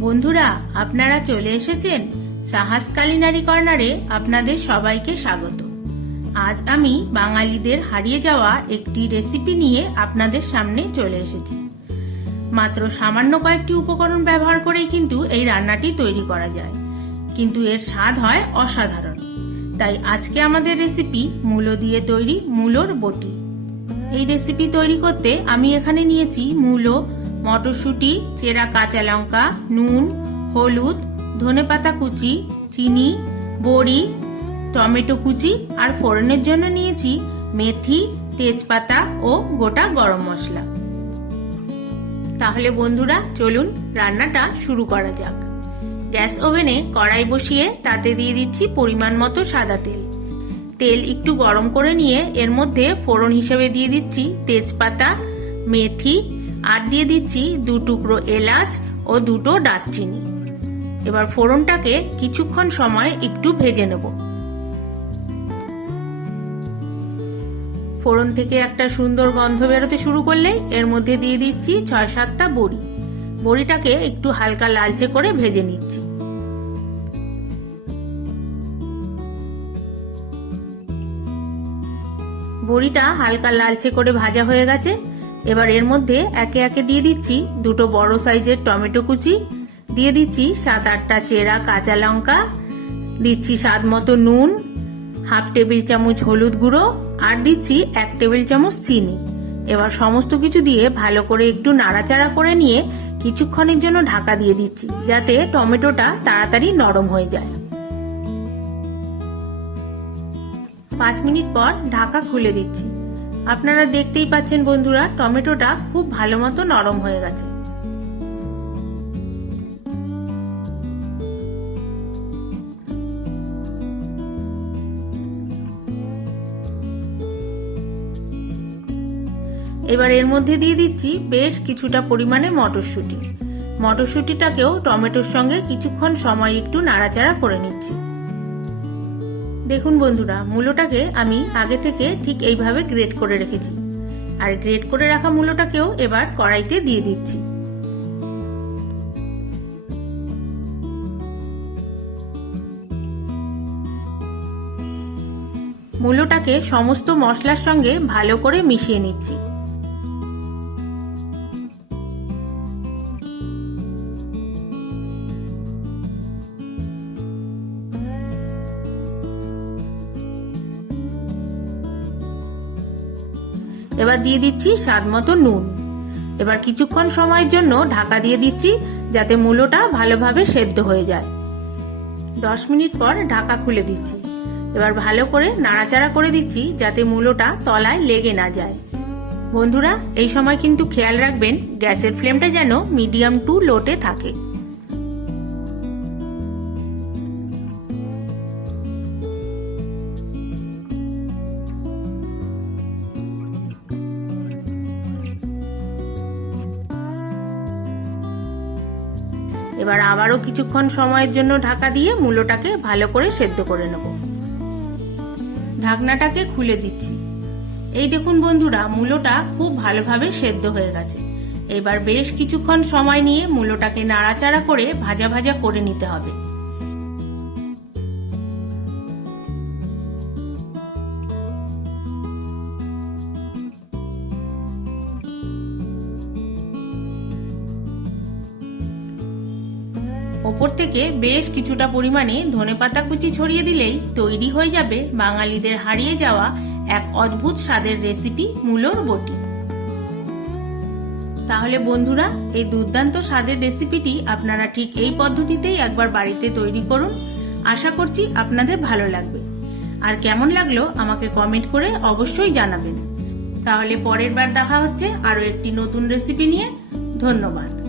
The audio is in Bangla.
বন্ধুরা, আপনারা চলে এসেছেন সাহাস কালিনারি কর্নারে আপনাদের সবাইকে স্বাগত। আজ আমি বাঙালিদের হারিয়ে যাওয়া একটি রেসিপি নিয়ে আপনাদের সামনে চলে এসেছি। মাত্র সামান্য কয়েকটি উপকরণ ব্যবহার করেই কিন্তু এই রান্নাটি তৈরি করা যায়। কিন্তু এর স্বাদ হয় অসাধারণ। তাই আজকে আমাদের রেসিপি মূলো দিয়ে তৈরি মূলোর বটি। এই রেসিপি তৈরি করতে আমি এখানে নিয়েছি মূলো মটরশুঁটি, চেরা কাঁচা লঙ্কা, নুন, হলুদ, ধনেপাতা কুচি, চিনি, বড়ি, টমেটো কুচি আর ফোড়নের জন্য নিয়েছি মেথি, তেজপাতা ও গোটা গরম মশলা। তাহলে বন্ধুরা, চলুন রান্নাটা শুরু করা যাক। গ্যাস ওভেনে কড়াই বসিয়ে তাতে দিয়ে দিচ্ছি পরিমাণ মতো সাদা তেল। তেল একটু গরম করে নিয়ে এর মধ্যে ফোড়ন হিসেবে দিয়ে দিচ্ছি তেজপাতা, মেথি আর দিয়ে দিচ্ছি দু টুকরো এলাচ ও দুটো দারচিনি। এবার ফোড়নটাকে কিছুক্ষণ সময় একটু ভেজে নেব। ফোড়ন থেকে একটা সুন্দর গন্ধ বেরোতে শুরু করলে এর মধ্যে দিয়ে দিচ্ছি ছয় সাতটা বড়ি। বড়িটাকে একটু হালকা লালচে করে ভেজে নিচ্ছি। বড়িটা হালকা লালচে করে ভাজা হয়ে গেছে। এবার এর মধ্যে একে একে দিয়ে দিচ্ছি দুটো বড় সাইজের টমেটো কুচি, দিয়ে দিচ্ছি সাত আটটা চেরা কাঁচা লঙ্কা, দিচ্ছি স্বাদ মতো নুন, হাফ টেবিল চামচ হলুদ গুঁড়ো আর দিচ্ছি এক টেবিল চামচ চিনি। এবার সমস্ত কিছু দিয়ে ভালো করে একটু নাড়াচাড়া করে নিয়ে কিছুক্ষণের জন্য ঢাকা দিয়ে দিচ্ছি, যাতে টমেটোটা তাড়াতাড়ি নরম হয়ে যায়। পাঁচ মিনিট পর ঢাকা খুলে দিচ্ছি। আপনারা দেখতেই পাচ্ছেন বন্ধুরা, টমেটোটা খুব ভালো মতো নরম হয়ে গেছে। এবার এর মধ্যে দিয়ে দিচ্ছি বেশ কিছুটা পরিমাণে মটরশুঁটি। মটরশুঁটিটাকেও টমেটোর সঙ্গে কিছুক্ষণ সময় একটু নাড়াচাড়া করে নিচ্ছি। দেখুন বন্ধুরা মূলোটাকে আমি আগে থেকে ঠিক এইভাবে গ্রেট করে রেখেছি। আর গ্রেট করে রাখা মূলোটাকেও এবার কড়াইতে দিয়ে দিচ্ছি। মূলোটাকে সমস্ত মশলার সঙ্গে ভালো করে মিশিয়ে নিচ্ছি। এবার দিয়ে দিচ্ছি স্বাদ মতো নুন। এবার কিছুক্ষণ সময়ের জন্য ঢাকা দিয়ে দিচ্ছি যাতে মূলোটা ভালোভাবে সেদ্ধ হয়ে যায়। দশ মিনিট পর ঢাকা খুলে দিচ্ছি। এবার ভালো করে নাড়াচাড়া করে দিচ্ছি যাতে মূলোটা তলায় লেগে না যায়। বন্ধুরা, এই সময় কিন্তু খেয়াল রাখবেন, গ্যাসের ফ্লেমটা যেন মিডিয়াম টু লোটে থাকে। এবার আবারও কিছুক্ষণ সময়ের জন্য ঢাকা দিয়ে মূলোটাকে ভালো করে সেদ্ধ করে নেব। ঢাকনাটাকে খুলে দিচ্ছি। এই দেখুন বন্ধুরা মূলোটা খুব ভালোভাবে সেদ্ধ হয়ে গেছে। এবার বেশ কিছুক্ষণ সময় নিয়ে মূলোটাকে নাড়াচাড়া করে ভাজা ভাজা করে নিতে হবে। ওপর থেকে বেশ কিছুটা পরিমাণে ধনেপাতা কুচি ছড়িয়ে দিলেই তৈরি হয়ে যাবে বাঙালিদের হারিয়ে যাওয়া এক অদ্ভুত স্বাদের রেসিপি মূলোর বটি। তাহলে বন্ধুরা, এই দুর্দান্ত স্বাদের রেসিপিটি আপনারা ঠিক এই পদ্ধতিতেই একবার বাড়িতে তৈরি করুন। আশা করছি আপনাদের ভালো লাগবে। আর কেমন লাগল আমাকে কমেন্ট করে অবশ্যই জানাবেন। তাহলে পরের বার দেখা হচ্ছে আরও একটি নতুন রেসিপি নিয়ে। ধন্যবাদ।